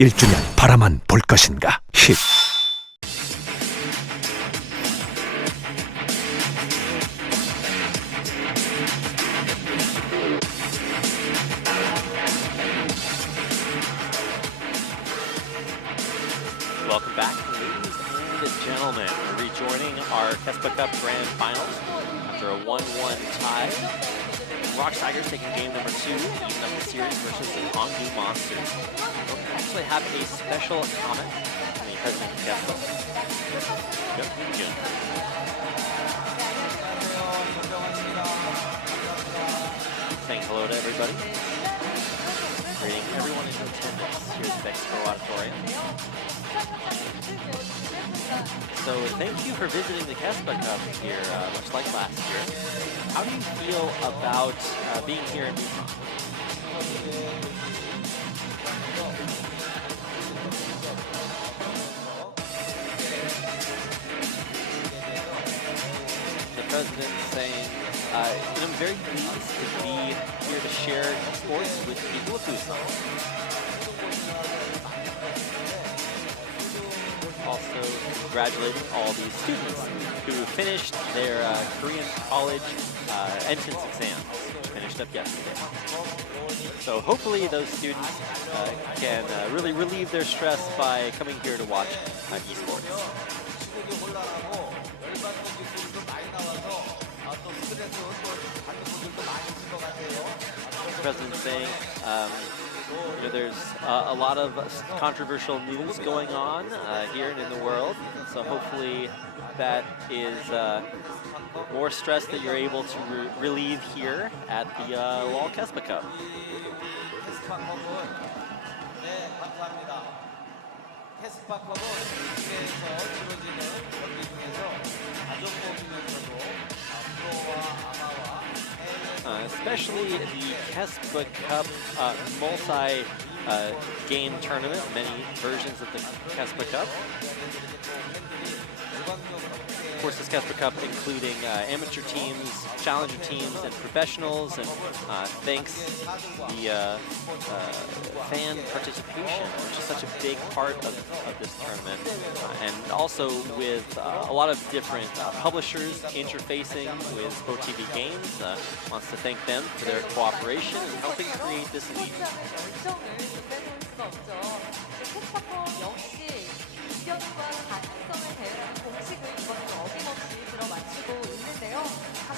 1주년 바라만 볼 것인가? 힛. Welcome back, ladies and gentlemen. We're rejoining our KeSPA Cup Grand Finals after a 1-1 tie. Rock Tigers taking game number 2, even up the series versus the KONGDOO Monsters. We actually have a special comment from the president of KeSPA. Good. Saying hello to everybody. Greeting everyone in attendance here at the Expo Auditorium. So thank you for visiting the KeSPA Cup here, much like last year. How do you feel about being here in Busan? The president saying, I'm very pleased to be here to share sports with people of Busan. Also congratulating all the students who finished their Korean college entrance exams, which finished up yesterday. So hopefully those students can really relieve their stress by coming here to watch esports. The president saying, there's a lot of controversial news going on here and in the world, so hopefully that is more stress that you're able to relieve here at the Lowell KeSPA Cup. Especially the KeSPA Cup multi-game tournament, many versions of the KeSPA Cup. Of course, this KeSPA Cup including amateur teams, challenger teams, and professionals, and thanks the fan participation, which is such a big part of this tournament, and also with a lot of different publishers interfacing with ProTV Games. Wants to thank them for their cooperation in helping create this league.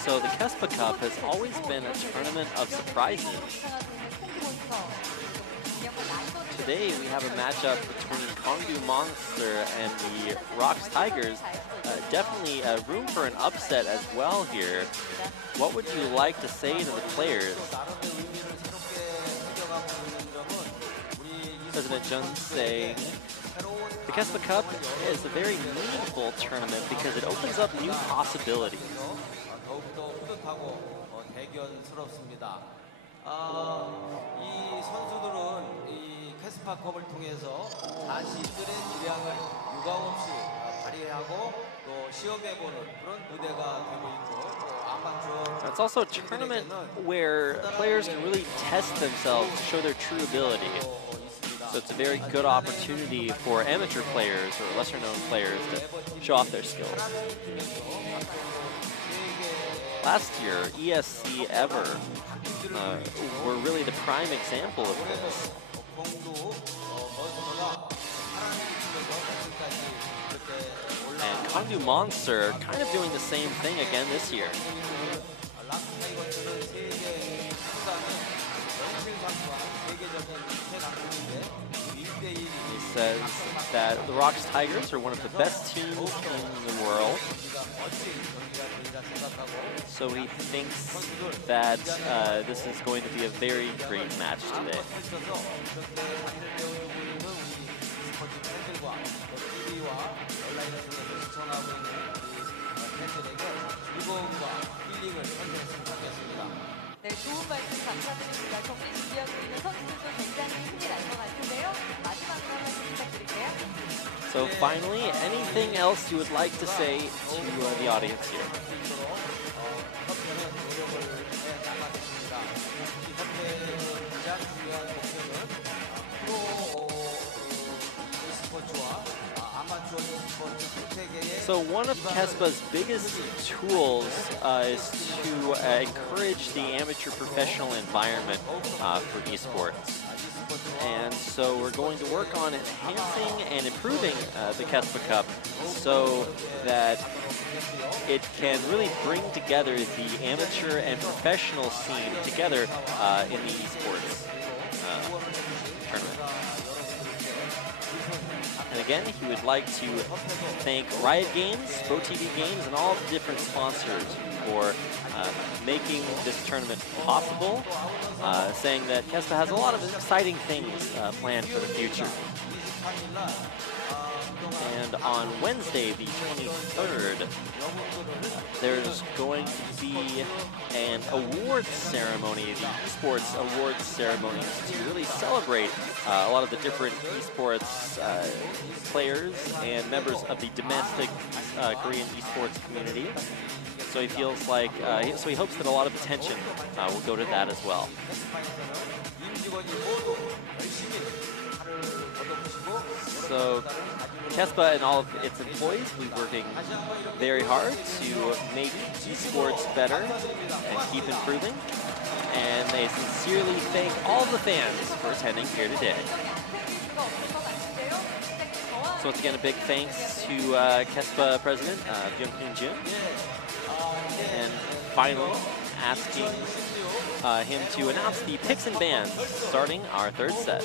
So the KeSPA Cup has always been a tournament of surprises. Today we have a matchup between KONGDOO Monster and the Rocks Tigers. Definitely room for an upset as well here. What would you like to say to the players? President Jun saying, the KeSPA Cup is a very meaningful tournament because it opens up new possibilities. It's also a tournament where players can really test themselves to show their true ability. So it's a very good opportunity for amateur players or lesser-known players to show off their skills. Last year, ESC Ever were really the prime example of this. And KONGDOO Monster kind of doing the same thing again this year. He says that the Rocks Tigers are one of the best teams in the world. So he thinks that this is going to be a very great match today. 네, 좋은 말씀 감사드립니다. 경기 준비하고 있는 선수들도 굉장히 힘이 날 것 같은데요. 마지막으로 한 말씀 부탁드릴게요. So finally, anything else you would like to say to the audience here? So one of KeSPA's biggest tools is to encourage the amateur-professional environment for esports. And so we're going to work on enhancing and improving the KeSPA Cup so that it can really bring together the amateur and professional scene together in the esports tournament. And again, he would like to thank Riot Games, ProTV Games, and all the different sponsors for making this tournament possible, saying that KeSPA has a lot of exciting things planned for the future. And on Wednesday, the 23rd, there's going to be an awards ceremony, the esports awards ceremonies, to really celebrate a lot of the different esports players and members of the domestic Korean esports community. So he feels like, so he hopes that a lot of attention will go to that as well. So KeSPA and all of its employees will be working very hard to make esports better and keep improving. And they sincerely thank all the fans for attending here today. So once again, a big thanks to KeSPA President Byung-Hoon Jun. And finally, asking him to announce the picks and bans starting our third set.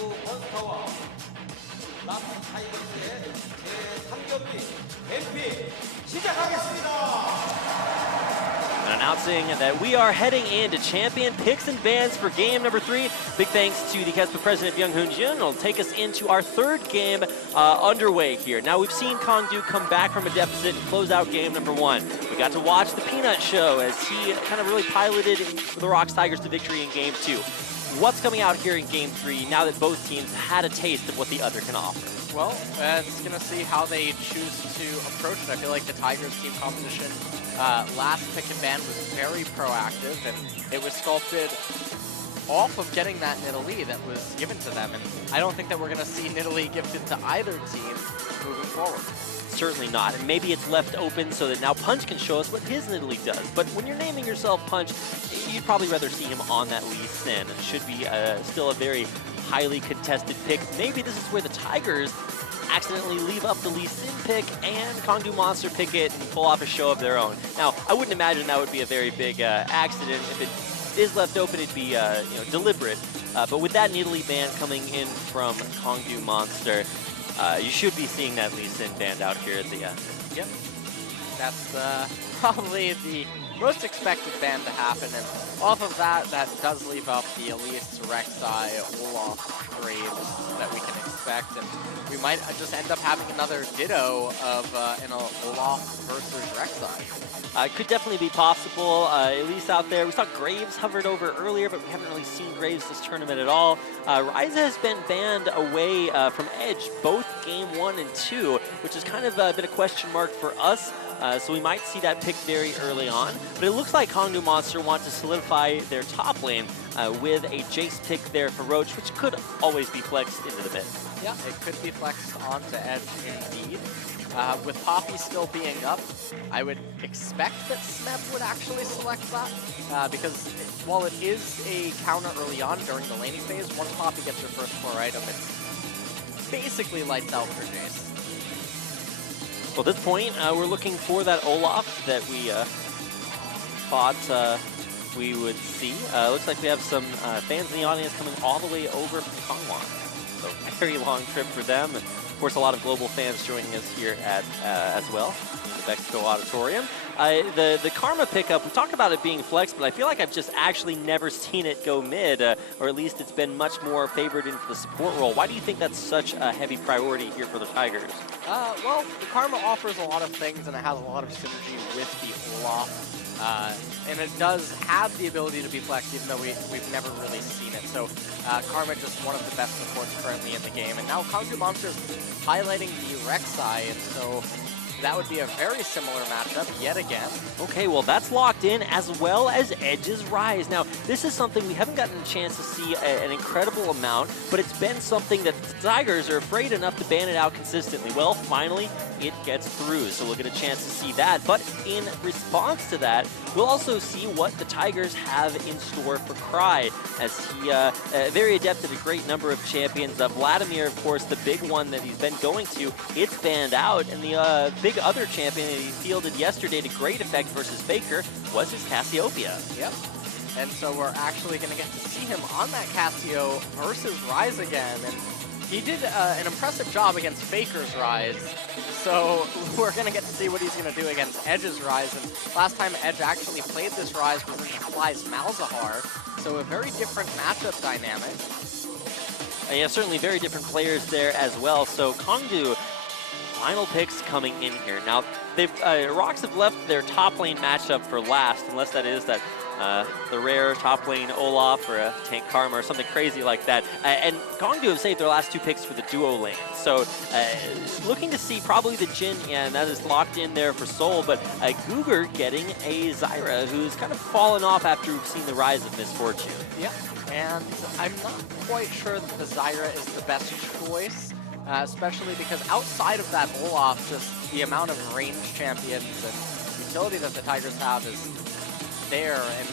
And announcing that we are heading into champion picks and bans for game number 3. Big thanks to the KeSPA President Byung-Hoon Jun. It'll take us into our third game underway here. Now we've seen KONGDOO come back from a deficit and close out game number 1. We got to watch the Peanut Show as he kind of really piloted the Rocks Tigers to victory in game 2. What's coming out here in game 3 now that both teams had a taste of what the other can offer? Well, it's going to see how they choose to approach it. I feel like the Tigers team composition last pick and ban was very proactive, and it was sculpted off of getting that Nidalee that was given to them. And I don't think that we're going to see Nidalee gifted to either team moving forward. Certainly not. And maybe it's left open so that now Punch can show us what his Nidalee does. But when you're naming yourself Punch, you'd probably rather see him on that Lee Sin. It should be still a very highly contested pick. Maybe this is where the Tigers accidentally leave up the Lee Sin pick and KONGDOO Monster pick it and pull off a show of their own. Now, I wouldn't imagine that would be a very big accident. If it is left open, it'd be deliberate. But with that Nidalee ban coming in from KONGDOO Monster, you should be seeing that Lee Sin band out here at the end. Yep. That's probably the most expected ban to happen, and off of that, that does leave up the Elise, Rek'Sai, Olaf, Graves that we can expect, and we might just end up having another ditto of an Olaf versus Rek'Sai. Could definitely be possible. Elise out there, we saw Graves hovered over earlier, but we haven't really seen Graves this tournament at all. Ryza has been banned away from Edge both game 1 and 2, which is kind of been a question mark for us. So we might see that pick very early on. But it looks like KONGDOO Monster want to solidify their top lane with a Jace pick there for Roach, which could always be flexed into the mid. Yeah, it could be flexed onto Edge indeed. With Poppy still being up, I would expect that Smeb would actually select that, because while it is a counter early on during the laning phase, once Poppy gets her first core item, it's basically lights out for Jace. Well, at this point, we're looking for that Olaf that we thought we would see. Looks like we have some fans in the audience coming all the way over from Kongwon. So a very long trip for them. And of course, a lot of global fans joining us here at as well in the Mexico Auditorium. The Karma pickup, we talked about it being flex, but I feel like I've just actually never seen it go mid, or at least it's been much more favored into the support role. Why do you think that's such a heavy priority here for the Tigers? Well, the Karma offers a lot of things, and it has a lot of synergy with the Olaf. And it does have the ability to be flexed, even though we've never really seen it. So Karma just one of the best supports currently in the game. And now KONGDOO Monster's highlighting the Rek'Sai, and so that would be a very similar matchup yet again. Okay, well that's locked in, as well as Edge's Rise. Now, this is something we haven't gotten a chance to see an incredible amount, but it's been something that the Tigers are afraid enough to ban it out consistently. Well, finally, it gets through, so we'll get a chance to see that. But in response to that, we'll also see what the Tigers have in store for Cry, as he very adept at a great number of champions. Vladimir, of course, the big one that he's been going to, it's banned out, and the big other champion that he fielded yesterday to great effect versus Faker was his Cassiopeia. Yep. And so we're actually going to get to see him on that Cassio versus Rise again, and he did an impressive job against Faker's Rise. So we're going to get to see what he's going to do against Edge's Rise. And last time Edge actually played this Rise was in Fly's Malzahar, so a very different matchup dynamic. Yeah, certainly very different players there as well. So KONGDOO, final picks coming in here. Now, they've Rocks have left their top lane matchup for last, unless that is that the rare top lane Olaf or a tank Karma or something crazy like that. And KONGDOO have saved their last 2 picks for the duo lane. So looking to see probably the Jhin, and that is locked in there for Soul, but Guger getting a Zyra who's kind of fallen off after we've seen the rise of Misfortune. Yep. And I'm not quite sure that the Zyra is the best choice, especially because outside of that Olaf, just the amount of ranged champions and utility that the Tigers have is there. And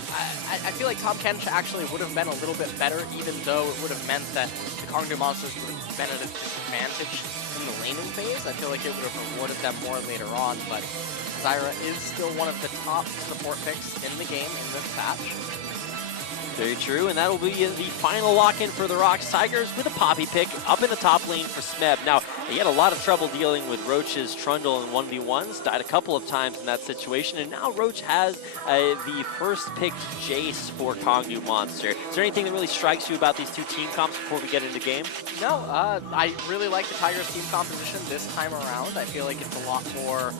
I feel like Tahm Kench actually would have been a little bit better, even though it would have meant that the KONGDOO monsters would have been at a disadvantage in the laning phase. I feel like it would have rewarded them more later on, but Zyra is still one of the top support picks in the game in this patch. Very true, and that'll be the final lock-in for the Rocks Tigers with a Poppy pick up in the top lane for Smeb. Now, he had a lot of trouble dealing with Roach's Trundle in 1v1s, died a couple of times in that situation, and now Roach has the first picked Jace for KONGDOO Monster. Is there anything that really strikes you about these two team comps before we get into game? No, I really like the Tigers team composition this time around. I feel like it's a lot more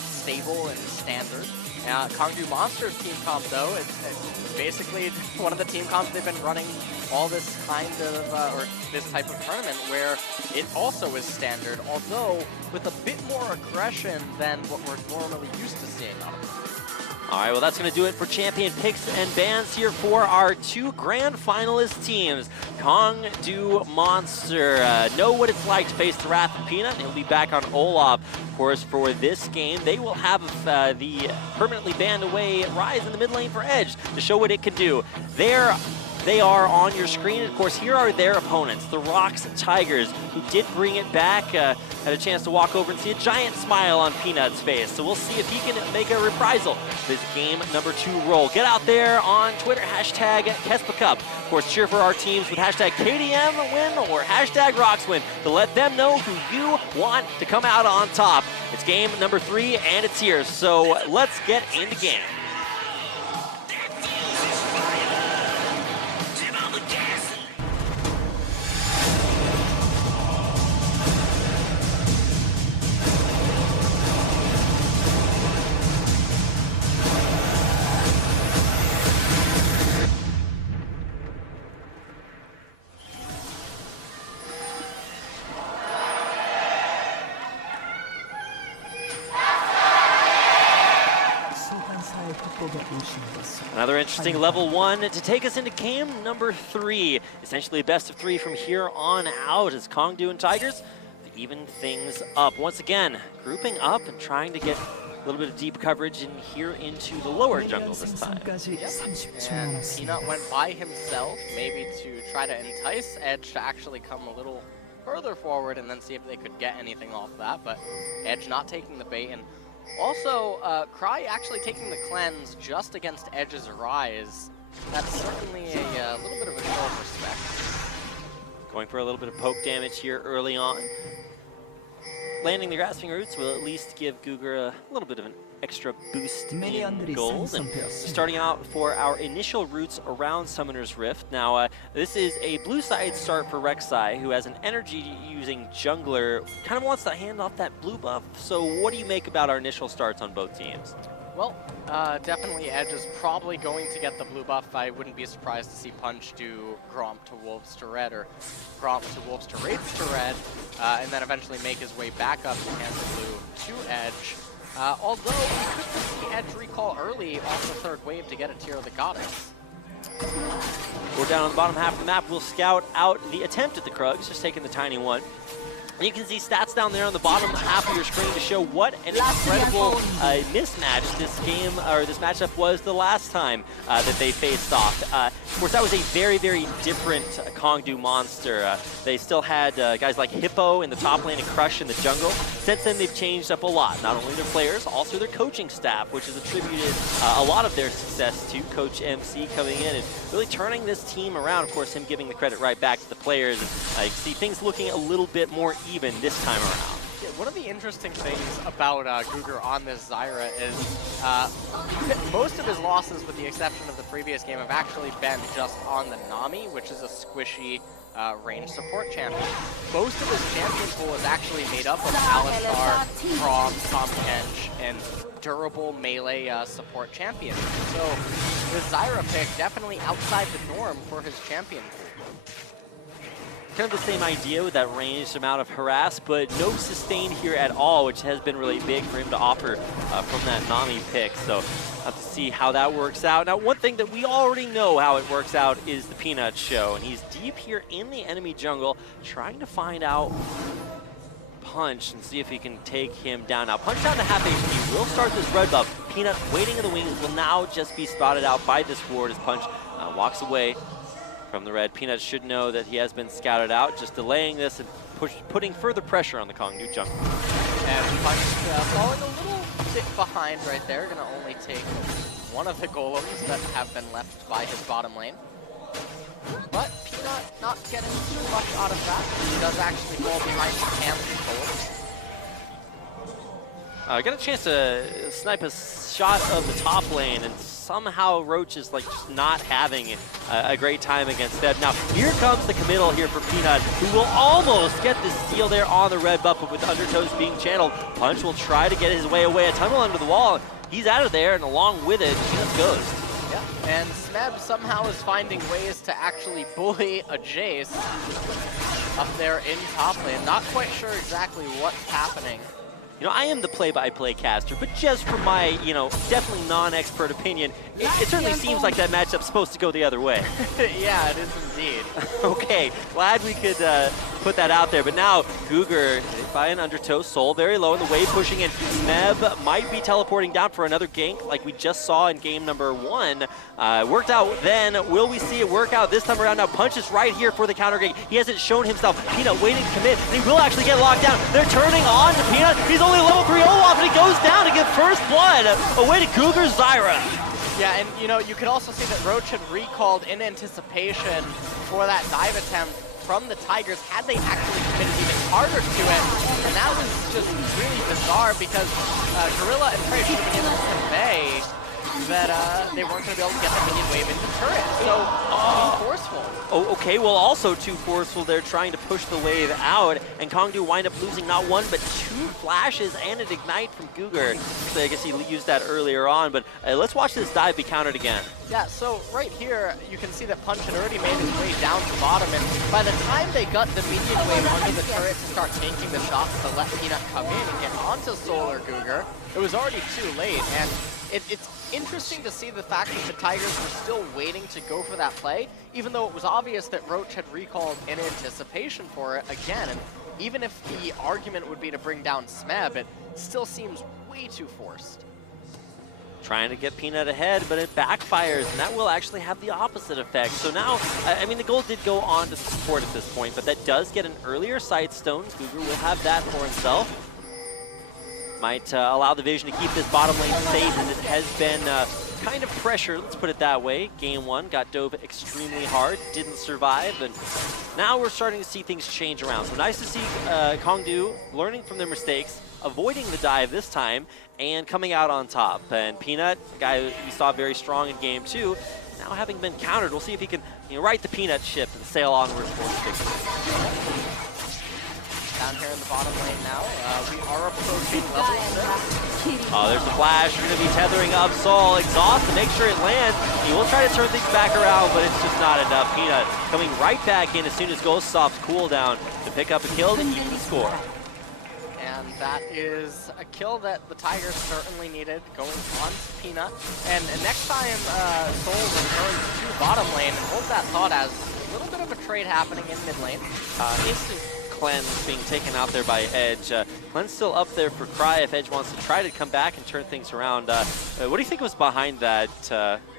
stable and standard. KONGDOO Monsters team comp, though, it's basically one of the team comps they've been running all this kind of, or this type of tournament, where it also is standard, although with a bit more aggression than what we're normally used to seeing out of them. All right, well, that's going to do it for champion picks and bans here for our 2 grand finalist teams. KONGDOO Monster know what it's like to face the wrath of Peanut. He'll be back on Olaf, of course, for this game. They will have the permanently banned away Rise in the mid lane for Edge to show what it can do. They are on your screen. Of course, here are their opponents, the Rocks Tigers, who did bring it back. Had a chance to walk over and see a giant smile on Peanut's face. So we'll see if he can make a reprisal for this game number 2 roll. Get out there on Twitter, hashtag KeSPA Cup. Of course, cheer for our teams with hashtag KDM win or hashtag Rocks win to let them know who you want to come out on top. It's game number 3 and it's here. So let's get into game. Another interesting level 1 to take us into game number 3. Essentially a best of 3 from here on out as KONGDOO and Tigers even things up. Once again, grouping up and trying to get a little bit of deep coverage in here into the lower jungle this time. And Peanut went by himself, maybe to try to entice Edge to actually come a little further forward and then see if they could get anything off that, but Edge not taking the bait. And also, Cry actually taking the cleanse just against Edge's Rise. That's certainly a little bit of a show of respect. Going for a little bit of poke damage here early on. Landing the Grasping Roots will at least give Guger a little bit of an extra boost in gold. And starting out for our initial roots around Summoner's Rift. Now, this is a blue side start for Rek'Sai, who has an energy-using jungler, kind of wants to hand off that blue buff. So what do you make about our initial starts on both teams? Well, definitely Edge is probably going to get the blue buff. I wouldn't be surprised to see Punch do Gromp to Wolves to Red, or Gromp to Wolves to Wraiths to Red, and then eventually make his way back up to Hands of Blue to Edge. Although we could see Edge recall early off the third wave to get a tier of the Goddess. We're down on the bottom half of the map. We'll scout out the attempt at the Krugs, just taking the tiny one. And you can see stats down there on the bottom half of your screen to show what an incredible mismatch this game, or this matchup was the last time that they faced off. Of course, that was a very, very different KONGDOO monster. They still had guys like Hippo in the top lane and Crush in the jungle. Since then, they've changed up a lot. Not only their players, also their coaching staff, which has attributed a lot of their success to Coach MC coming in and really turning this team around. Of course, him giving the credit right back to the players. And you see things looking a little bit more even this time around. Yeah, one of the interesting things about Guger on this Zyra is most of his losses, with the exception of the previous game, have actually been just on the Nami, which is a squishy range support champion. Most of his champion pool is actually made up of Alistar, Braum, Tahm Kench, and durable melee support champions. So the Zyra pick definitely outside the norm for his champion pool. Kind of the same idea with that ranged amount of harass, but no sustain here at all, which has been really big for him to offer from that Nami pick. So have to see how that works out. Now, one thing that we already know how it works out is the Peanut show, and he's deep here in the enemy jungle, trying to find out Punch and see if he can take him down. Now, Punch down to half HP will start this red buff. Peanut waiting in the wings will now just be spotted out by this ward as Punch walks away from the red. Peanut should know that he has been scouted out, just delaying this and putting further pressure on the KONGDOO jungle. And Punch falling a little bit behind right there, gonna only take one of the golems that have been left by his bottom lane. But Peanut not getting too much out of that. He does actually fall behind some camps and golems. Got a chance to snipe a shot of the top lane, and somehow Roach is like just not having a great time against Feb. Now, here comes the committal here for Peanut, who will almost get the steal there on the red buff, but with Undertows being channeled, Punch will try to get his way away, a tunnel under the wall. He's out of there, and along with it, Peanut's ghost. Yeah, and Smeb somehow is finding ways to actually bully a Jace up there in top lane. Not quite sure exactly what's happening. You know, I am the play-by-play caster, but just from my, you know, definitely non-expert opinion, it certainly seems like that matchup's supposed to go the other way. Yeah, it is indeed. Okay, glad we could put that out there, but now Guger by an Undertow, Soul very low in the wave pushing in. Smeb might be teleporting down for another gank like we just saw in game number 1. Worked out then. Will we see it work out this time around? Now Punch is right here for the counter gank. He hasn't shown himself. Peanut waiting to commit, and he will actually get locked down. They're turning on to Peanut. He's only level 3 Olaf, and he goes down to get first blood. Away to Guger's Zyra. Yeah, and you know, you could also see that Roach had recalled in anticipation for that dive attempt from the Tigers had they actually committed even harder to it. And that was just really bizarre because Gorilla and Trey should have been able to convey that they weren't going to be able to get the minion wave into turret. So, too forceful. Oh, okay, well also too forceful. They're trying to push the wave out, and KONGDOO wind up losing not one, but 2 flashes and an ignite from Guger. So I guess he used that earlier on, but let's watch this dive be countered again. Yeah, so right here, you can see that Punch had already made his way down to bottom, and by the time they got the minion wave under the turret to start tanking the shots to let Peanut come in and get onto Solar Guger, it was already too late, and it's interesting to see the fact that the Tigers were still waiting to go for that play, even though it was obvious that Roach had recalled in anticipation for it again. And even if the argument would be to bring down Smeb, it still seems way too forced. Trying to get Peanut ahead, but it backfires, and that will actually have the opposite effect. So now, I mean, the gold did go on to the support at this point, but that does get an earlier Sightstone. Guger will have that for himself. Might allow the Vision to keep this bottom lane safe, as it has been kind of pressure, let's put it that way. Game 1 got dove extremely hard, didn't survive, and now we're starting to see things change around. So nice to see KONGDOO learning from their mistakes, avoiding the dive this time, and coming out on top. And Peanut, a guy we saw very strong in game 2, now having been countered, we'll see if he can right the Peanut ship and sail onwards towards victory. Down here in the bottom lane now, we are approaching level 6. Oh, there's the flash. You're going to be tethering up Soul. Exhaust to make sure it lands. He will try to turn things back around, but it's just not enough. Peanut coming right back in as soon as Ghost stops cooldown to pick up a kill to keep the score. And And that is a kill that the Tigers certainly needed, going on to Peanut. And next time Soul returns to bottom lane, hold that thought as a little bit of a trade happening in mid lane. Instant cleanse being taken out there by Edge. Cleanse still up there for Cry if Edge wants to try to come back and turn things around. What do you think was behind that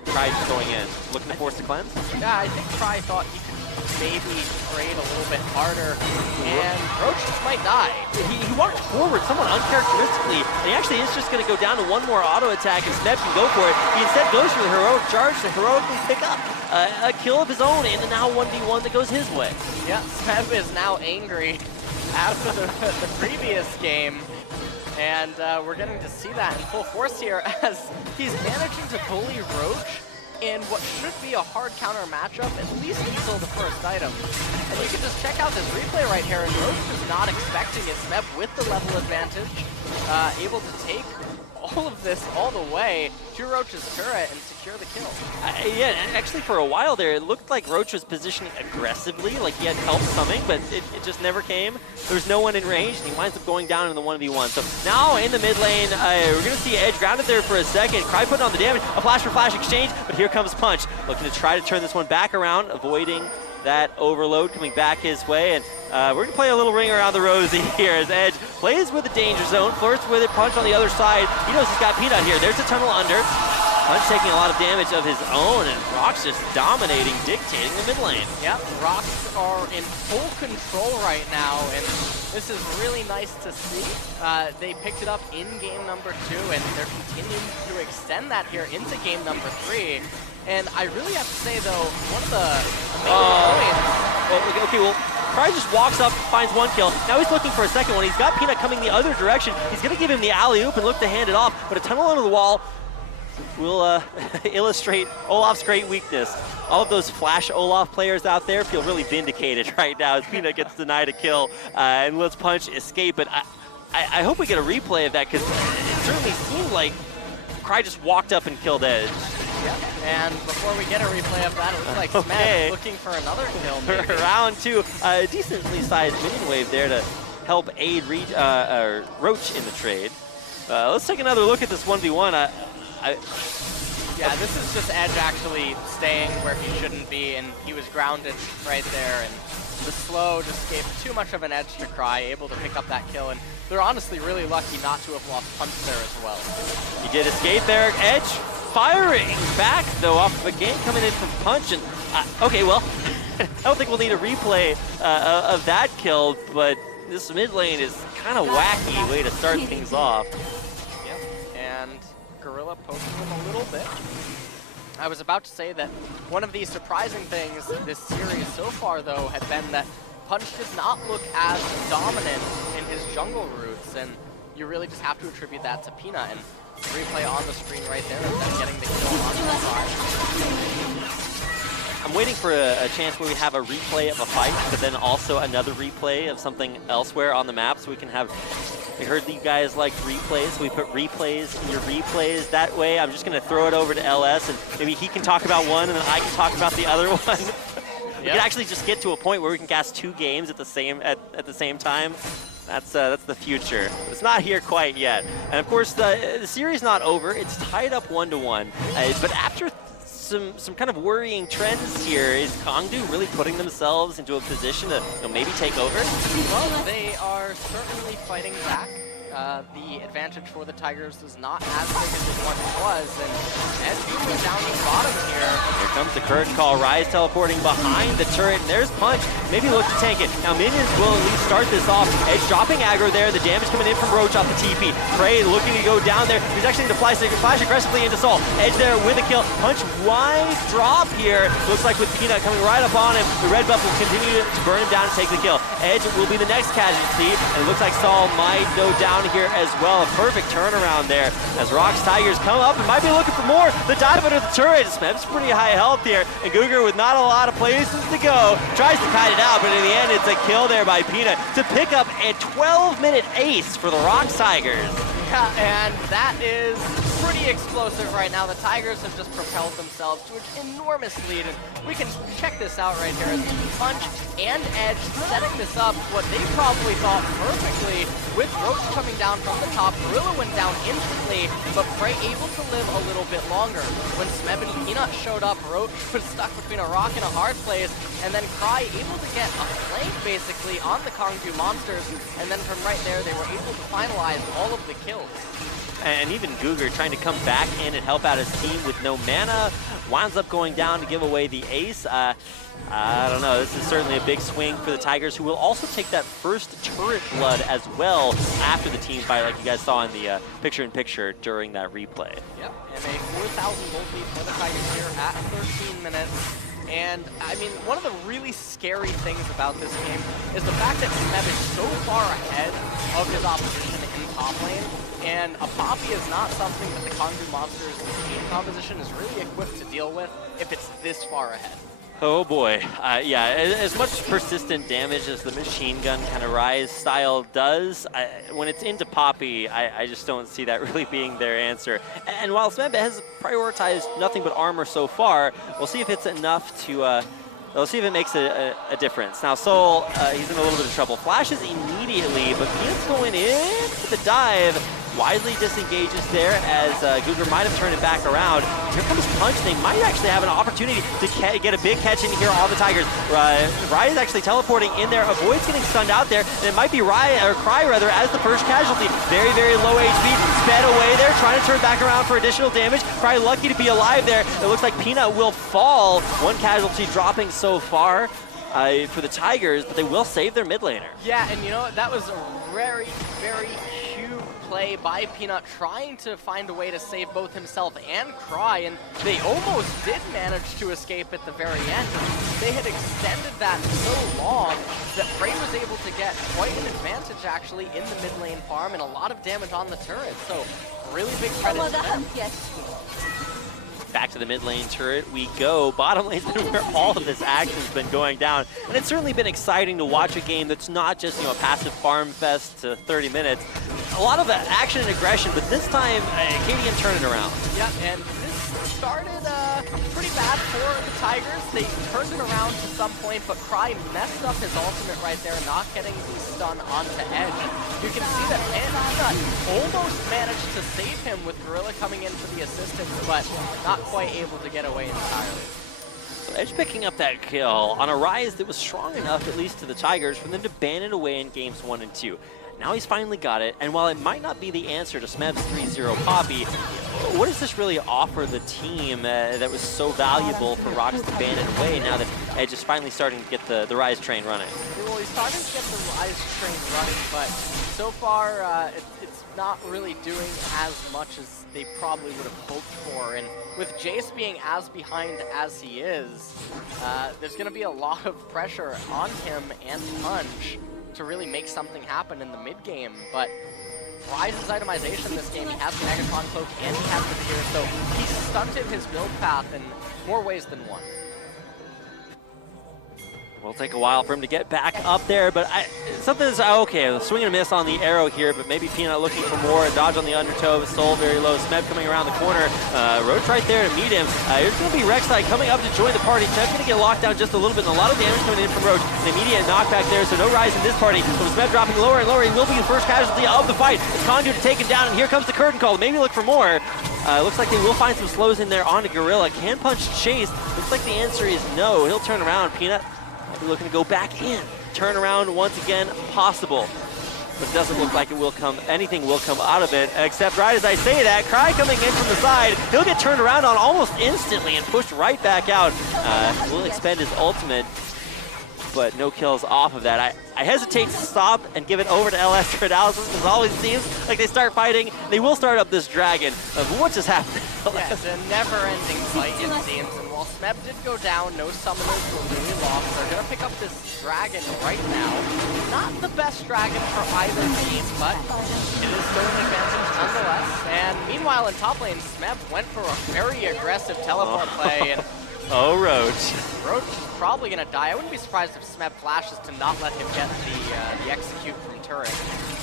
Cry going in? Looking to force the cleanse? Yeah, I think Cry thought he could maybe trade a little bit harder, and Roach just might die. He walked forward somewhat uncharacteristically, and he actually is just going to go down to one more auto attack and Smeb can go for it. He instead goes for the heroic charge to heroically pick up a kill of his own in a now 1v1 that goes his way. Yeah, Smeb is now angry after the previous game, and we're getting to see that in full force here as he's managing to bully Roach in what should be a hard counter matchup, at least until the first item. And you can just check out this replay right here, and Roach is not expecting it. Smeb with the level advantage, able to take all of this all the way to Roach's turret and secure the kill. Yeah, actually for a while there, it looked like Roach was positioning aggressively, like he had help coming, but it just never came. There was no one in range, and he winds up going down in the 1v1. So now in the mid lane, we're going to see Edge grounded there for a second. Cry putting on the damage, a flash for flash exchange, but here comes Punch, looking to try to turn this one back around, avoiding that overload coming back his way. And we're going to play a little ring around the rosy here as Edge plays with the danger zone, flirts with it, Punch on the other side. He knows he's got Peanut here. There's a tunnel under. Punch taking a lot of damage of his own, and Rock's just dominating, dictating the mid lane. Yep, Rocks are in full control right now, and this is really nice to see. They picked it up in game number 2, and they're continuing to extend that here into game number 3. And I really have to say, though, one of the amazing points... Okay, well, Cry just walks up, finds one kill. Now he's looking for a second one. He's got Peanut coming the other direction. He's going to give him the alley-oop and look to hand it off, but a tunnel under the wall will illustrate Olaf's great weakness. All of those Flash Olaf players out there feel really vindicated right now as Peanut gets denied a kill and lets Punch escape. But I hope we get a replay of that, because it certainly seemed like Cry just walked up and killed Edge. Yep. And before we get a replay of that, it looks like Smeb looking for another kill. Maybe. Round 2, a decently sized minion wave there to help aid Roach in the trade. Let's take another look at this 1v1. Yeah, this is just Edge actually staying where he shouldn't be, and he was grounded right there, and the slow just gave too much of an edge to Cry, able to pick up that kill, and they're honestly really lucky not to have lost Punch there as well. He did escape there. Edge firing back, though, off of a game coming in from Punch, and okay, well, I don't think we'll need a replay of that kill, but this mid lane is kind of wacky way to start things off. Yep, and Gorilla poking him a little bit. I was about to say that one of the surprising things this series so far, though, had been that Punch did not look as dominant in his jungle routes, and you really just have to attribute that to Peanut. And replay on the screen right there of them getting the kill on the side. I'm waiting for a chance where we have a replay of a fight, but then also another replay of something elsewhere on the map, so we can have... We heard you guys like replays, so we put replays in your replays. That way, I'm just going to throw it over to LS, and maybe he can talk about one, and then I can talk about the other one. We can actually just get to a point where we can cast 2 games at the same time. That's the future. It's not here quite yet. And of course, the series not over. It's tied up 1-1. But after some kind of worrying trends here, is KONGDOO really putting themselves into a position to maybe take over? Well, they are certainly fighting back. The advantage for the Tigers is not as big as it once was, and Edge moving down the bottom here. Here comes the curtain call. Rise teleporting behind the turret, and there's Punch. Maybe look to tank it. Now minions will at least start this off. Edge dropping aggro there. The damage coming in from Roach off the TP. Prey looking to go down there. He's actually going to flash aggressively into Soul. Edge there with a kill. Punch wide drop here. Looks like with Peanut coming right up on him. The red buff will continue to burn him down and take the kill. Edge will be the next casualty, and it looks like Saul might go down here as well. A perfect turnaround there as Rock's Tigers come up and might be looking for more. The dive under the turret. Smeb's pretty high health here, and Guger with not a lot of places to go tries to kite it out, but in the end it's a kill there by Peanut to pick up a 12-minute ace for the Rock Tigers. Yeah, and that is pretty explosive right now. The Tigers have just propelled themselves to an enormous lead, and we can check this out right here. Punch and Edge setting this up, what they probably thought perfectly, with Roach coming down from the top. Gorilla went down instantly, but Frey able to live a little bit longer. When Smeb and Peanut showed up, Roach was stuck between a rock and a hard place, and then Cry able to get a flank basically on the KONGDOO monsters, and then from right there they were able to finalize all of the kills. And even Googer trying to come back in and help out his team with no mana, winds up going down to give away the ace. I don't know, this is certainly a big swing for the Tigers, who will also take that first turret blood as well after the team fight, like you guys saw in the picture-in-picture during that replay. Yep, and a 4,000 gold lead for the Tigers here at 13 minutes. And, I mean, one of the really scary things about this game is the fact that Smeb is so far ahead of his opposition in top lane, and a Poppy is not something that the KONGDOO Monsters team composition is really equipped to deal with if it's this far ahead. Oh boy, yeah, as much persistent damage as the machine gun kind of Rise style does, when it's into Poppy, I just don't see that really being their answer. And while Smeb has prioritized nothing but armor so far, we'll see if it's enough to, we'll see if it makes a difference. Now Soul, he's in a little bit of trouble. Flashes immediately, but Peanut's going in for the dive. Wisely disengages there as Googer might have turned it back around. Here comes Punch. They might actually have an opportunity to get a big catch in here on the Tigers. Rye is actually teleporting in there, avoids getting stunned out there, and it might be Cry rather as the first casualty. Very, very low HP, sped away there, trying to turn back around for additional damage. Cry lucky to be alive there. It looks like Peanut will fall. One casualty dropping so far for the Tigers, but they will save their mid laner. Yeah, and you know what? That was a very, very huge play by Peanut, trying to find a way to save both himself and Cry, and they almost did manage to escape at the very end. They had extended that so long that Frey was able to get quite an advantage actually in the mid lane farm and a lot of damage on the turret, so really big credit to them. Back to the mid lane turret we go. Bottom lane's been where all of this action's been going down. And it's certainly been exciting to watch a game that's not just, you know, a passive farm fest to 30 minutes. A lot of action and aggression, but this time, KDN turned it around. Yeah, and this started pretty bad for the Tigers. They turned it around to some point, but Cry messed up his ultimate right there, not getting the stun onto Edge. You can see that Peanut almost managed to save him with Gorilla coming in for the assistance, but not quite able to get away entirely. So Edge picking up that kill on a Rise that was strong enough, at least to the Tigers, for them to ban it away in games 1 and 2. Now he's finally got it, and while it might not be the answer to Smeb's 3-0 Poppy, what does this really offer the team that was so valuable for Rocks to ban it away now that Edge is finally starting to get the Rise train running? Well, he's starting to get the Rise train running, but so far it's not really doing as much as they probably would have hoped for. And with Jace being as behind as he is, there's going to be a lot of pressure on him and Punch to really make something happen in the mid game. But Rise's itemization this game, he has the Megatron Cloak and he has the Fear, so he stunted his build path in more ways than one. Will take a while for him to get back up there, but something's okay. Swing and a miss on the arrow here, but maybe Peanut looking for more. A dodge on the undertow, but Soul very low. Smeb coming around the corner. Roach right there to meet him. Here's going to be Rek'Sai coming up to join the party. Smeb's going to get locked down just a little bit, and a lot of damage coming in from Roach. An immediate knockback there, so no Rise in this party. So Smeb dropping lower and lower. He will be the first casualty of the fight. It's KONGDOO to take him down, and here comes the curtain call. Maybe look for more. Looks like they will find some slows in there onto Gorilla. Can Punch chase? Looks like the answer is no. He'll turn around. Peanut be looking to go back in. Turn around once again possible. But it doesn't look like it will come, anything will come out of it, except right as I say that, Cry coming in from the side. He'll get turned around on almost instantly and pushed right back out. Will expend his ultimate, but no kills off of that. I hesitate to stop and give it over to LS for analysis, because it always seems like they start fighting. They will start up this dragon. But what just happened? Yeah, it's a never-ending fight, it seems. And while Smeb did go down, no summoners were really lost. They're going to pick up this dragon right now. Not the best dragon for either team, but it is still an advantage nonetheless. And meanwhile, in top lane, Smeb went for a very aggressive teleport play, and Oh, Roach. Roach is probably going to die. I wouldn't be surprised if Smeb flashes to not let him get the execute from turret.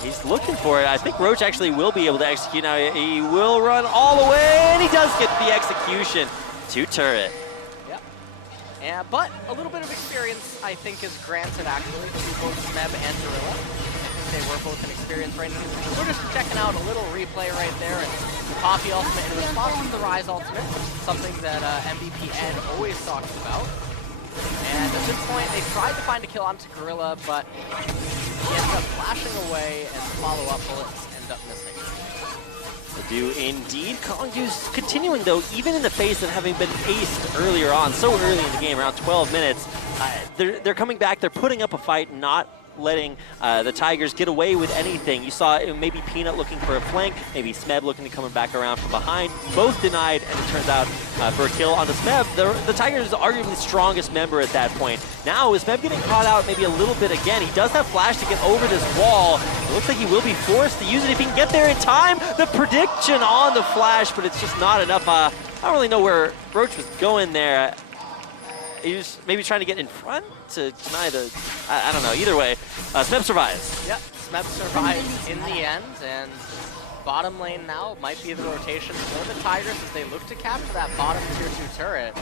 He's looking for it. I think Roach actually will be able to execute now. He will run all the way, and he does get the execution to turret. Yep. But a little bit of experience, I think, is granted actually to both Smeb and Gorilla. I think they were both an experienced range. We're just checking out a little replay right there, and the Poppy ultimate in response to the Rise ultimate, something that MVP Ed always talks about. And at this point, they tried to find a kill onto Gorilla, but he ends up flashing away, and the follow-up bullets end up missing. They do indeed. KONGDOO's continuing, though, even in the face of having been aced earlier on, so early in the game, around 12 minutes. They're coming back, they're putting up a fight, not letting the Tigers get away with anything. You saw maybe Peanut looking for a flank, maybe Smeb looking to come back around from behind. Both denied, and it turns out for a kill onto Smeb. The Tigers are arguably the strongest member at that point. Now, is Smeb getting caught out maybe a little bit again? He does have flash to get over this wall. It looks like he will be forced to use it if he can get there in time. The prediction on the flash, but it's just not enough. I don't really know where Roach was going there. He was maybe trying to get in front to deny the, I don't know, either way. Smeb survives. Yep, Smeb survives in the end, and bottom lane now might be the rotation for the Tigers as they look to capture that bottom tier 2 turret.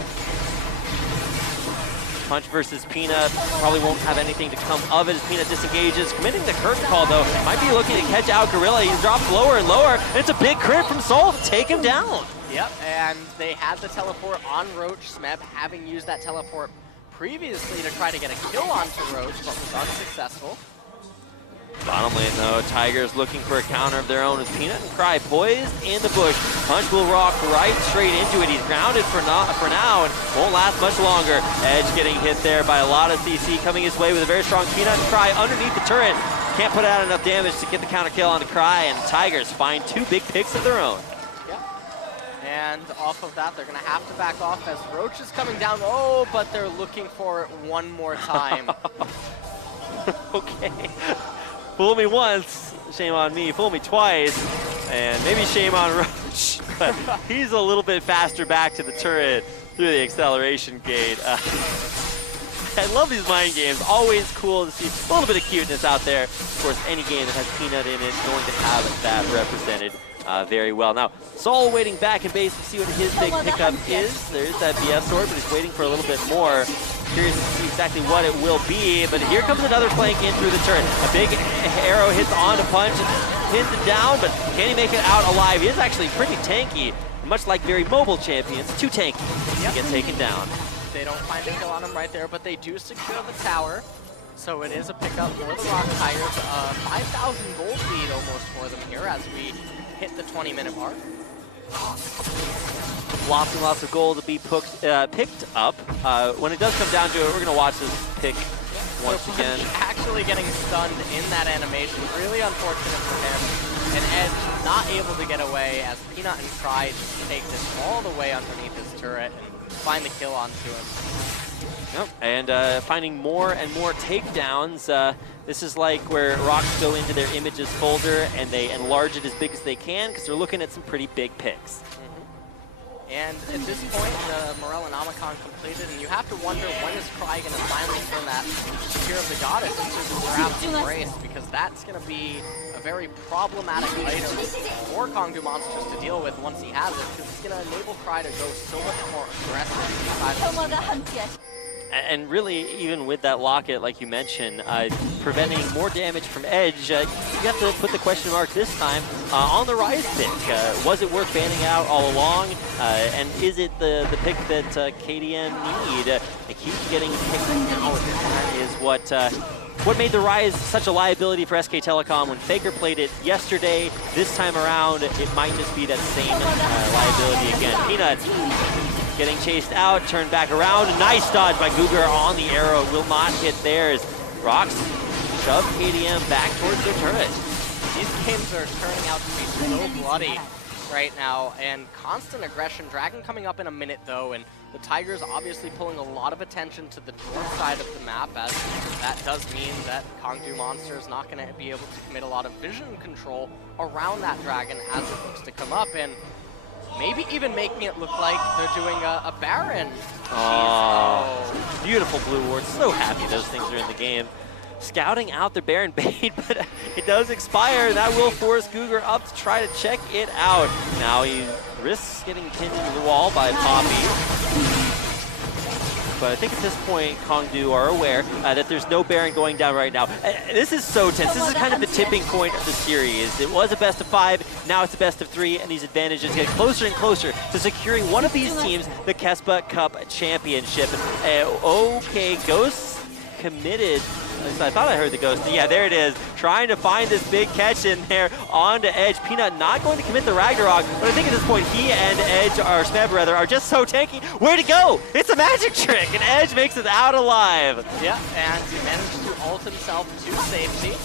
Punch versus Peanut probably won't have anything to come of it as Peanut disengages. Committing the curtain call, though, might be looking to catch out Gorilla. He's dropped lower and lower. And it's a big crit from Soul to take him down. Yep, and they had the teleport on Roach. Smeb having used that teleport previously to try to get a kill onto Roach, but was unsuccessful. Bottom lane, though, Tigers looking for a counter of their own with Peanut and Cry poised in the bush. Punch will rock right straight into it. He's grounded for now and won't last much longer. Edge getting hit there by a lot of CC coming his way with a very strong Peanut and Cry underneath the turret. Can't put out enough damage to get the counter kill onto Cry, and Tigers find 2 big picks of their own. And off of that, they're going to have to back off as Roach is coming down. Oh, but they're looking for it one more time. Okay. Fool me once, shame on me. Fool me twice, and maybe shame on Roach. But he's a little bit faster back to the turret through the acceleration gate. I love these mind games. Always cool to see a little bit of cuteness out there. Of course, any game that has Peanut in it is going to have that represented very well. Now, Soul waiting back in base to see what his big pickup is. There's that BS sword, but he's waiting for a little bit more. Curious to see exactly what it will be, but here comes another flank in through the turret. A big arrow hits on to Punch, pins him down, but can he make it out alive? He is actually pretty tanky, much like very mobile champions. Too tanky to get taken down. They don't find a kill on him right there, but they do secure the tower. So it is a pickup for the Rock Tigers. 5,000 gold lead almost for them here as we hit the 20-minute mark. Lots and lots of gold to be picked up. When it does come down to it, we're going to watch this pick once again. Actually getting stunned in that animation. Really unfortunate for him. And Edge not able to get away as Peanut and Cry just take this all the way underneath his turret and find the kill onto him. Yep. And finding more and more takedowns. This is like where Rocks go into their images folder and they enlarge it as big as they can because they're looking at some pretty big picks. And at this point, the Morel and Omicron completed, and you have to wonder when is Cry going to finally turn that Spear of the Goddess into the Grab's Embrace, because that's going to be a very problematic item for KONGDOO Monsters to deal with once he has it, because it's going to enable Cry to go so much more aggressive inside the team. And really, even with that locket, like you mentioned, preventing more damage from Edge, you have to put the question mark this time on the Rise pick. Was it worth banning out all along? And is it the pick that KDM need? They keep getting picked out. That is what made the Rise such a liability for SK Telecom. When Faker played it yesterday, this time around, it might just be that same liability again. Peanut getting chased out, turned back around. Nice dodge by Gugar on the arrow. Will not hit theirs. Rocks shove KDM back towards their turret. These games are turning out to be so bloody right now, and constant aggression. Dragon coming up in a minute, though, and the Tigers obviously pulling a lot of attention to the north side of the map, as that does mean that KONGDOO Monsters not going to be able to commit a lot of vision control around that Dragon as it looks to come up. And maybe even making it look like they're doing a Baron. Oh, beautiful blue ward. So happy those things are in the game. Scouting out their Baron bait, but it does expire, and that will force Cougar up to try to check it out. Now he risks getting pinned into the wall by Poppy. But I think at this point, KONGDOO are aware that there's no Baron going down right now. This is so tense. This is kind of the tipping point of the series. It was a best of 5, now it's a best of 3, and these advantages get closer and closer to securing one of these teams the KeSPA Cup Championship. Okay, Ghosts committed. I thought I heard the ghost. Yeah, there it is. Trying to find this big catch in there onto Edge. Peanut not going to commit the Ragnarok, but I think at this point he and Edge, or Smeb rather, are just so tanky. Where to go? It's a magic trick, and Edge makes it out alive. Yeah, and he managed to ult himself to safety.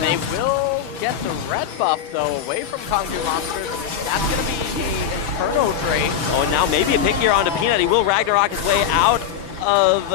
They will get the red buff, though, away from KONGDOO Monsters. That's going to be an Inferno Drake. Oh, and now maybe a pick here onto Peanut. He will Ragnarok his way out of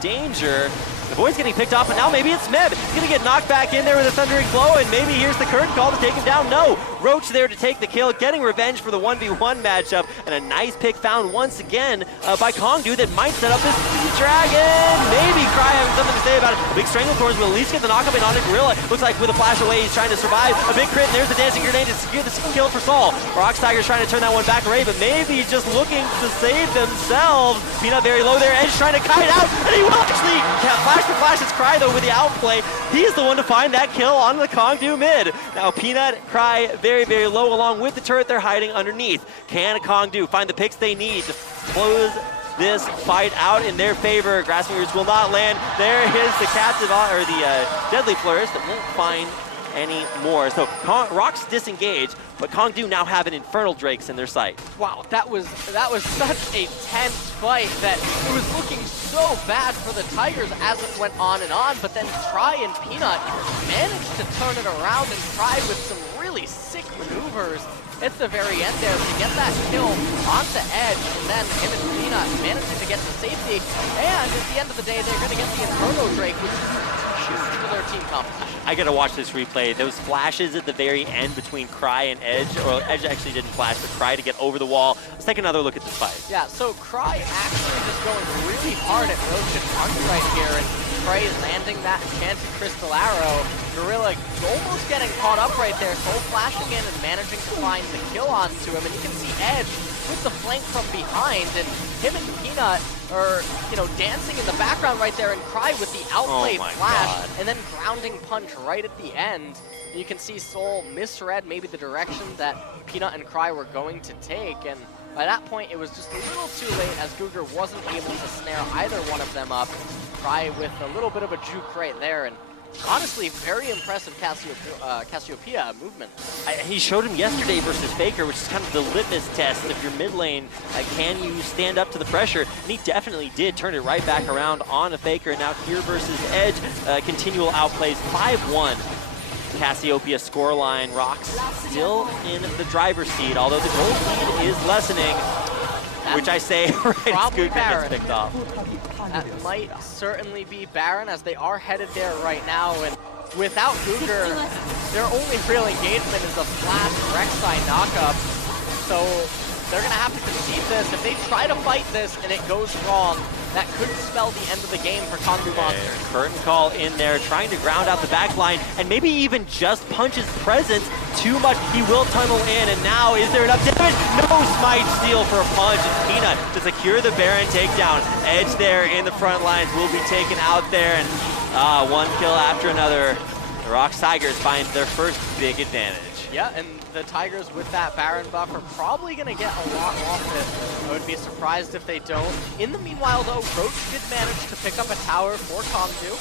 danger. The boy's getting picked off, and now maybe it's Smeb. He's going to get knocked back in there with a Thundering Blow, and maybe here's the curtain call to take him down. No, Roach there to take the kill, getting revenge for the 1v1 matchup, and a nice pick found once again by KONGDOO that might set up this Dragon. Maybe Cry having something to say about it. A big Stranglethorns will at least get the knockup in on a Gorilla. Looks like with a flash away, he's trying to survive. A big crit, and there's the Dancing Grenade to secure the kill for Saul. Rox Tiger's trying to turn that one back away, but maybe just looking to save themselves. Peanut very low there, Edge trying to kite out, and he will actually flash to flash his Cry though with the outplay. He's the one to find that kill on the KONGDOO mid. Now Peanut, Cry very, very low along with the turret they're hiding underneath. Can KONGDOO find the picks they need to close this fight out in their favor? Grasping Roots will not land. There is the captive, or the Deadly Flourish that won't find any more. So Rock's disengaged, but KONGDOO now have an Infernal Drakes in their sight. Wow, that was such a tense fight that it was looking so bad for the Tigers as it went on, but then Cry and Peanut managed to turn it around, and Cry with some really sick maneuvers at the very end there to get that kill onto Edge, and then him and Peanut managing to get to safety, and at the end of the day, they're going to get the Inferno Drake, which is huge for their team composition. I gotta watch this replay. Those flashes at the very end between Cry and Edge, or Edge actually didn't flash, but Cry to get over the wall. Let's take another look at this fight. Yeah, so Cry actually just going really hard at Roach and Punch right here, and Cray landing that enchanted crystal arrow. Gorilla almost getting caught up right there, Soul flashing in and managing to find the kill onto him, and you can see Edge with the flank from behind, and him and Peanut are, dancing in the background right there, and Cry with the outplayed flash, and then grounding punch right at the end. And you can see Soul misread maybe the direction that Peanut and Cry were going to take, and by that point it was just a little too late as Cougar wasn't able to snare either one of them up. Cry with a little bit of a juke right there, and honestly, very impressive Cassiopeia movement. He showed him yesterday versus Faker, which is kind of the litmus test of your mid lane. Can you stand up to the pressure? And he definitely did turn it right back around on a Faker. Now here versus Edge, continual outplays, 5-1. Cassiopeia scoreline. Rocks still in the driver's seat, although the goal lead is lessening. Which I say right as Cougar gets picked off. That might certainly be Baron, as they are headed there right now, and without Cougar, their only real engagement is a flash Rek'Sai knockup. So they're going to have to concede this. If they try to fight this and it goes wrong, that could spell the end of the game for KONGDOO Monsters. Curtain call in there, trying to ground out the back line, and maybe even just Punch's presence too much. He will tunnel in, and now is there enough damage? No, smite steal for a Punch, and Peanut to secure the Baron takedown. Edge there in the front lines will be taken out there, and one kill after another. The Rox Tigers find their first big advantage. Yeah, and the Tigers with that Baron buff are probably going to get a lot off it. I would be surprised if they don't. In the meanwhile, though, Roach did manage to pick up a tower for KONGDOO.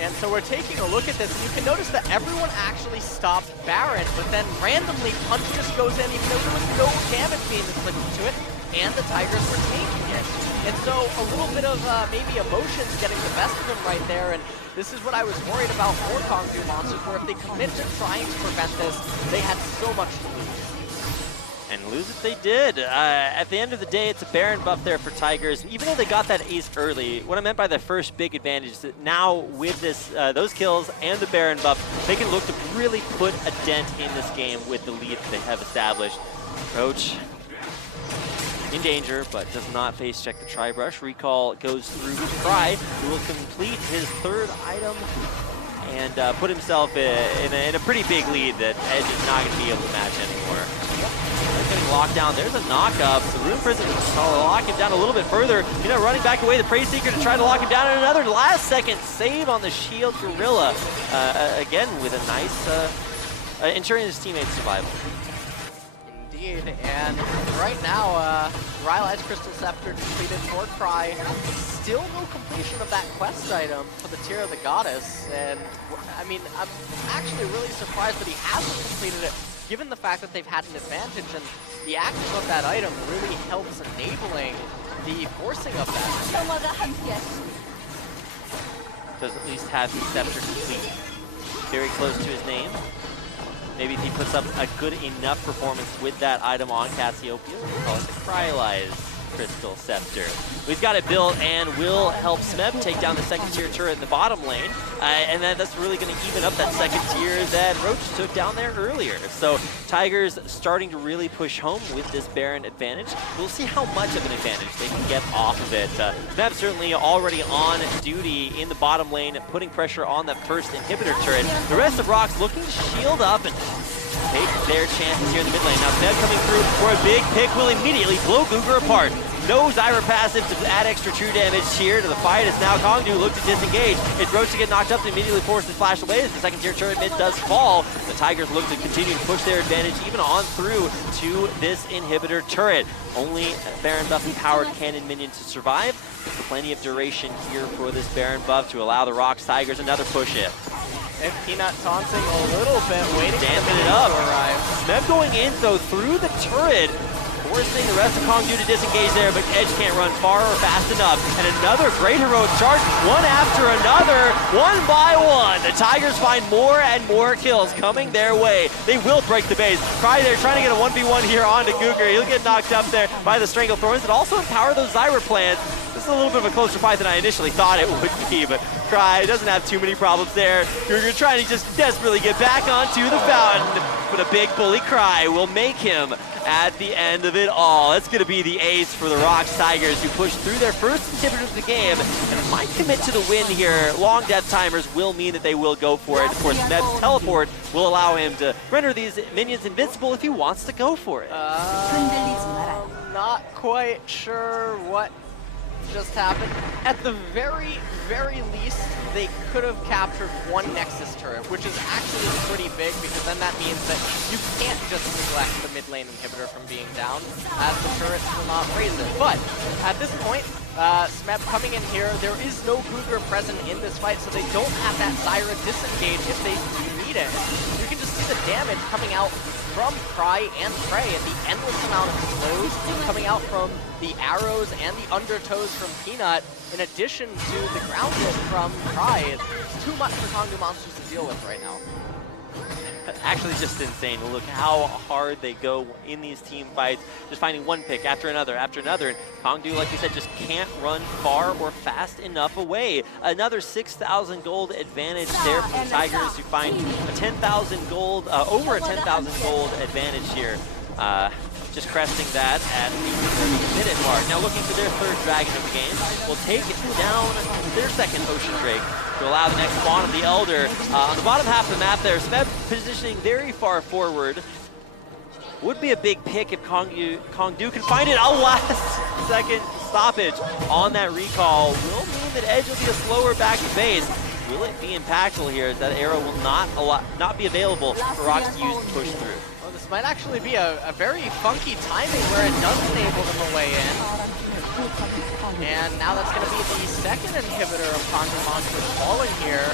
And so we're taking a look at this, and you can notice that everyone actually stopped Baron, but then randomly Punch just goes in, even though there was no damage being inflicted to it, and the Tigers were taking it. And so a little bit of maybe emotions getting the best of him right there, and this is what I was worried about for KONGDOO Monsters, where if they commit to trying to prevent this, they had so much to lose. And lose it they did. At the end of the day, it's a Baron buff there for Tigers. Even though they got that ace early, what I meant by the first big advantage is that now with this, those kills and the Baron buff, they can look to really put a dent in this game with the lead that they have established. Roach in danger, but does not face check the Tri-Brush. Recall goes through to Cry, who will complete his third item and put himself in a pretty big lead that Edge is not going to be able to match anymore. They're getting locked down. There's a knock-up. The Rune Prison will lock him down a little bit further. You know, running back away, the Prey Seeker to try to lock him down, and another last-second save on the Shield Gorilla. Again, with a nice, ensuring his teammates' survival. Indeed, and right now, Rylai's Crystal Scepter completed for Cry. Still no completion of that quest item for the Tear of the Goddess, and I mean, I'm actually really surprised that he hasn't completed it, given the fact that they've had an advantage, and the active of that item really helps enabling the forcing of that. Does at least have his Scepter complete. Very close to his name. Maybe if he puts up a good enough performance with that item on Cassiopeia, we'll call it the Rylai's Crystal Scepter. We've got it built and will help Smeb take down the second tier turret in the bottom lane. And that's really going to even up that second tier that Roach took down there earlier. So Tigers starting to really push home with this Baron advantage. We'll see how much of an advantage they can get off of it. Smeb certainly already on duty in the bottom lane, putting pressure on that first inhibitor turret. The rest of Rox looking to shield up and take their chances here in the mid lane. Now Smeb coming through for a big pick will immediately blow Googer apart. No Zyra passive to add extra true damage here to the fight as now KONGDOO looks to disengage. It's Roach to get knocked up to immediately force his flash away as the second tier turret mid does fall. The Tigers look to continue to push their advantage even on through to this inhibitor turret. Only Baron buff powered cannon minion to survive. Plenty of duration here for this Baron buff to allow the Rox Tigers another push it. And Peanut taunting a little bit, waiting damping it up. Smeb going in though through the turret, forcing the rest of KONGDOO to disengage there, but Edge can't run far or fast enough. And another great heroic charge, one after another, one by one. The Tigers find more and more kills coming their way. They will break the base. Cry there trying to get a 1v1 here onto Googer. He'll get knocked up there by the Stranglethorns and also empower those Zyra plants. This is a little bit of a closer fight than I initially thought it would be, but Cry doesn't have too many problems there. Googer trying to just desperately get back onto the fountain, but a big bully Cry will make him at the end of it all. That's going to be the ace for the Rox Tigers, who pushed through their first inhibitor of the game and might commit to the win here. Long death timers will mean that they will go for it. Of course, Smeb's teleport will allow him to render these minions invincible if he wants to go for it. Not quite sure what just happened. At the very, very least, they could have captured one Nexus turret, which is actually pretty big because then that means that you can't just neglect the mid lane inhibitor from being down, as the turrets will not raise it. But at this point, Smeb coming in here, there is no Googer present in this fight, so they don't have that Zyra disengage if they do need it. You can just see the damage coming out from Cry and Prey and the endless amount of slows coming out from the arrows and the undertows from Peanut, in addition to the ground hit from Cry. It's too much for KONGDOO monsters to deal with right now. Actually just insane to look how hard they go in these team fights, just finding one pick after another, and KONGDOO, like you said, just can't run far or fast enough away. Another 6,000 gold advantage there for the Tigers, who find a 10,000 gold, over a 10,000 gold advantage here. Just cresting that at the 30-minute mark. Now looking for their third dragon of the game, will take down their second Ocean Drake to allow the next spawn of the Elder. On the bottom half of the map there, Smeb positioning very far forward. Would be a big pick if KONGDOO can find it. A last second stoppage on that recall will mean that Edge will be a slower back to base. Will it be impactful here? That arrow will not be available for Rox to use to push through. This might actually be a very funky timing where it does enable them a way in. And now that's going to be the second inhibitor of KONGDOO monsters falling here.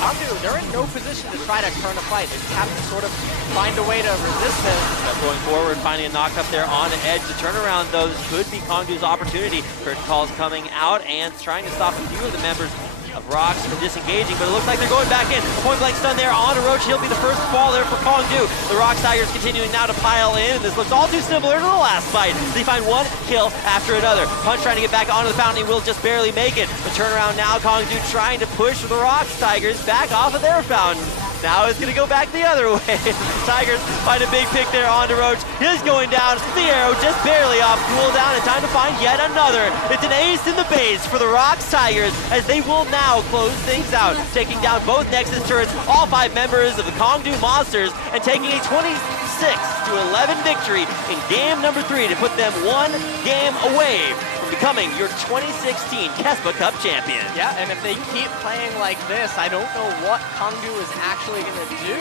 KONGDOO, they're in no position to try to turn a fight. They just have to sort of find a way to resist this. Going forward, finding a knock up there on Edge. The turnaround, though, could be KONGDOO's opportunity. First calls coming out and trying to stop a few of the members of Rocks from disengaging, but it looks like they're going back in. A point-blank stun there on to Roach. He'll be the first to fall there for KONGDOO. The Rocks Tigers continuing now to pile in, and this looks all too similar to the last fight. They find one kill after another. Punch trying to get back onto the fountain. He will just barely make it. But turnaround now, KONGDOO trying to push the Rocks Tigers back off of their fountain. Now it's going to go back the other way. The Tigers find a big pick there onto Roach. He's going down. The arrow just barely off cooldown, and time to find yet another. It's an ace in the base for the Rocks Tigers, as they will now close things out, taking down both Nexus turrets, all 5 members of the KONGDOO Monsters, and taking a 26-11 victory in game number 3 to put them 1 game away from becoming your 2016 KeSPA Cup champion. Yeah, and if they keep playing like this, I don't know what KONGDOO is actually going to do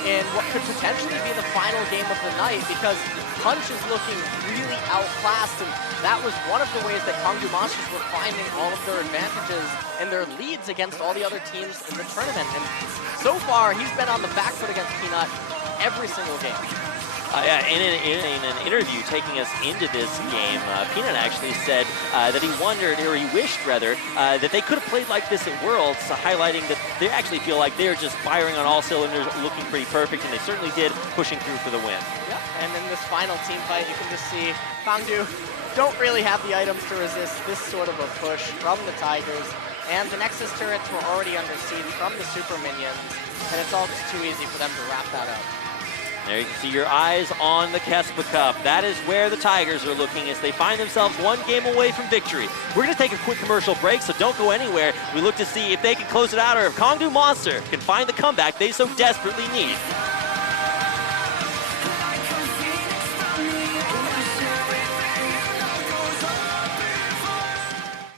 in what could potentially be the final game of the night, because Punch is looking really outclassed, and that was one of the ways that KONGDOO Monsters were finding all of their advantages and their leads against all the other teams in the tournament. And so far, he's been on the back foot against Peanut every single game. Yeah, in an interview taking us into this game, Peanut actually said that he wondered, or he wished rather, that they could have played like this at Worlds, highlighting that they actually feel like they're just firing on all cylinders, looking pretty perfect, and they certainly did, pushing through for the win. Yeah, and in this final team fight, you can just see KONGDOO don't really have the items to resist this sort of a push from the Tigers, and the Nexus turrets were already under siege from the super minions, and it's all just too easy for them to wrap that up. There you can see your eyes on the KeSPA Cup. That is where the Tigers are looking as they find themselves 1 game away from victory. We're going to take a quick commercial break, so don't go anywhere. We look to see if they can close it out or if KONGDOO Monster can find the comeback they so desperately need.